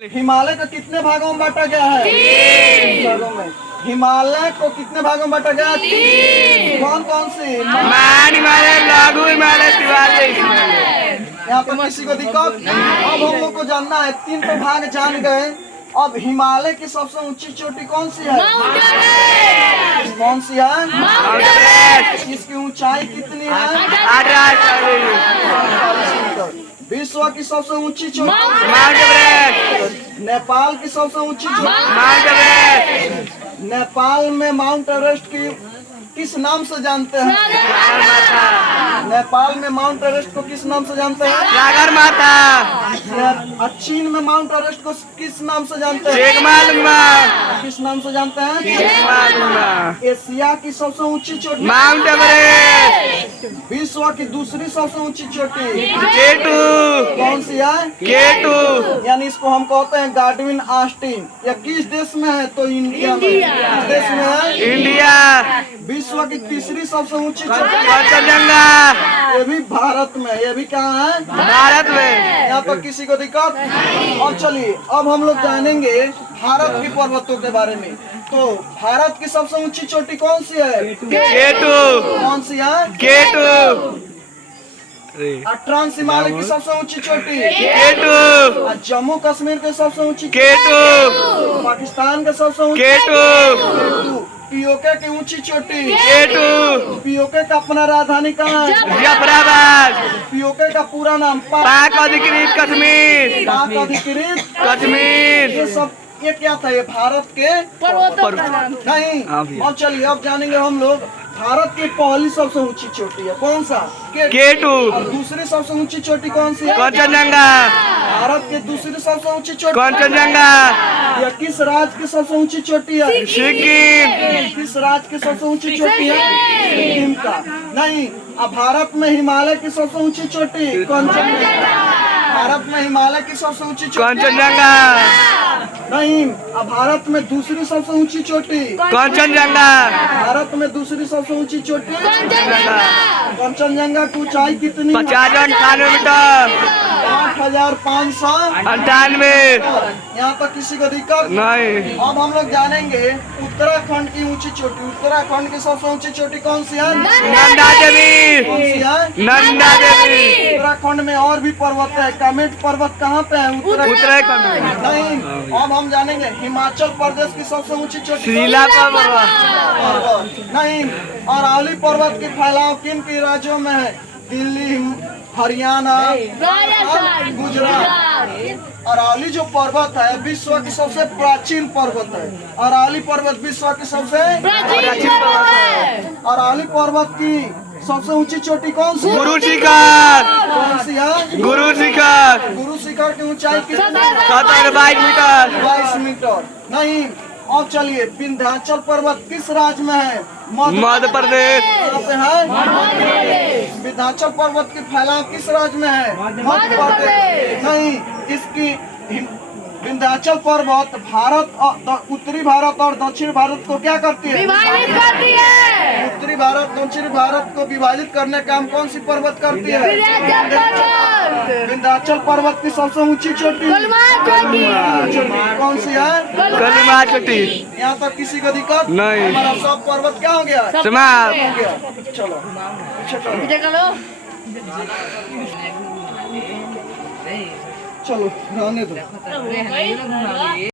हिमालय को कितने भागों में बांटा गया है? 3 भागों में। हिमालय को कितने भागों में बांटा गया है? 3। कौन कौन से? हिमालय, लघु हिमालय, शिवालय हिमालय। यहाँ पर किसी को दिक्कत? अब हम लोग को जानना है, 3 तो भाग जान गए। अब हिमालय की सबसे ऊंची चोटी कौन सी है? कौन सी है? इसकी ऊंचाई कितनी है? 1840 मीटर। विश्व की सबसे ऊंची चोटी माउंट एवरेस्ट। नेपाल की सबसे ऊंची चोटी माउंट एवरेस्ट। नेपाल में माउंट एवरेस्ट की किस नाम से जानते हैं? नेपाल में माउंट एवरेस्ट को किस नाम से जानते हैं? सागर माता। चीन में माउंट एवरेस्ट को किस नाम से जानते हैं? चेगमालुंगा। किस नाम से जानते हैं? चेगमालुंगा। एशिया की सबसे ऊंची चोटी माउंट एवरेस्ट। विश्व की दूसरी सबसे ऊंची चोटी केटू। कौन सी है? केटू। यानी इसको हम कहते हैं गार्डविन आस्टीन। यह किस देश में है? तो इंडिया में। किस देश में है? इंडिया। विश्व की तीसरी सबसे ऊंची चोटी कंचनजंगा। ये भी भारत में। ये भी कहाँ है? भारत में। यहाँ पर किसी को दिक्कत? और चलिए अब हम लोग जानेंगे भारत की पर्वतों के बारे में। तो भारत की सबसे ऊंची चोटी कौन सी है? केटू। कौन सी है? केटू। ट्रांस हिमालय की सबसे ऊंची चोटी केटू। जम्मू कश्मीर की सबसे ऊंची केटू। पाकिस्तान का सबसे ऊंची केटू। पीओके की ऊंची चोटी केटू। पीओके का अपना राजधानी कहाँ है? जफराबाद। पीओके का पूरा नाम पाक अधिकृत कश्मीर। पाक अधिकृत कश्मीर। ये सब ये क्या था? ये भारत के नहीं। और चलिए अब जानेंगे हम लोग भारत की पहली सबसे ऊंची चोटी है कौन सा? केटू। और दूसरी सबसे ऊंची चोटी कौन सी है? कंचनजंगा। भारत की दूसरी सबसे ऊंची चोटी कंचनजंगा। यह किस राज्य की सबसे ऊंची चोटी है? सिक्किम। किस राज्य की सबसे ऊंची चोटी है? सिक्किम का नहीं। अब भारत में हिमालय की सबसे ऊंची चोटी कंचनजंगा। भारत में हिमालय की सबसे ऊंची चोटी कंचनजंगा। नहीं। अब भारत में दूसरी सबसे ऊंची चोटी कंचनजंगा। भारत में दूसरी सबसे ऊंची चोटी कंचनजंगा। कंचनजंगा की ऊंचाई कितनी? 5098 मीटर। 8598। यहाँ तक किसी को दिक्कत नहीं। अब हम लोग जानेंगे उत्तराखंड की ऊंची चोटी। उत्तराखंड की सबसे ऊंची चोटी कौन सी है? नंदा देवी। कौन सी है? नंदा देवी। उत्तराखंड में और भी पर्वत है। कामेट पर्वत कहाँ पे है? उत्तराखंड। नहीं। अब हम जानेंगे हिमाचल प्रदेश की सबसे ऊंची चोटी शीला पर्वत। नहीं। अरावली पर्वत की फैलाव किन के राज्यों में है? दिल्ली, हरियाणा, गुजरात। अरावली जो पर्वत है विश्व की सबसे प्राचीन पर्वत है। अरावली पर्वत विश्व की सबसे प्राचीन पर्वत है। अरावली पर्वत की सबसे ऊंची चोटी कौन सी? गुरु शिखर। कौन सी है? गुरु शिखर। गुरु शिखर की ऊंचाई कितनी? 22 मीटर। 22 मीटर। नहीं। और चलिए विंध्याचल पर्वत किस राज्य में है? मध्य प्रदेश। कहाँ पे है? विंध्याचल पर्वत की फैलाव किस राज्य में है? मध्य प्रदेश। नहीं। इसकी विंध्याचल पर्वत भारत और उत्तरी भारत और दक्षिण भारत को क्या करती है? विभाजित करती है। उत्तरी भारत दक्षिण भारत को विभाजित करने का काम कौन सी पर्वत करती है? विंध्याचल पर्वत की सबसे ऊंची चोटी कौन सी है? कलिमा चोटी। यहाँ तक किसी को दिक्कत नहीं। हमारा सब पर्वत क्या हो गया? समाप्त। हो गया। चलो पीछे चलो। चलो रहने दो।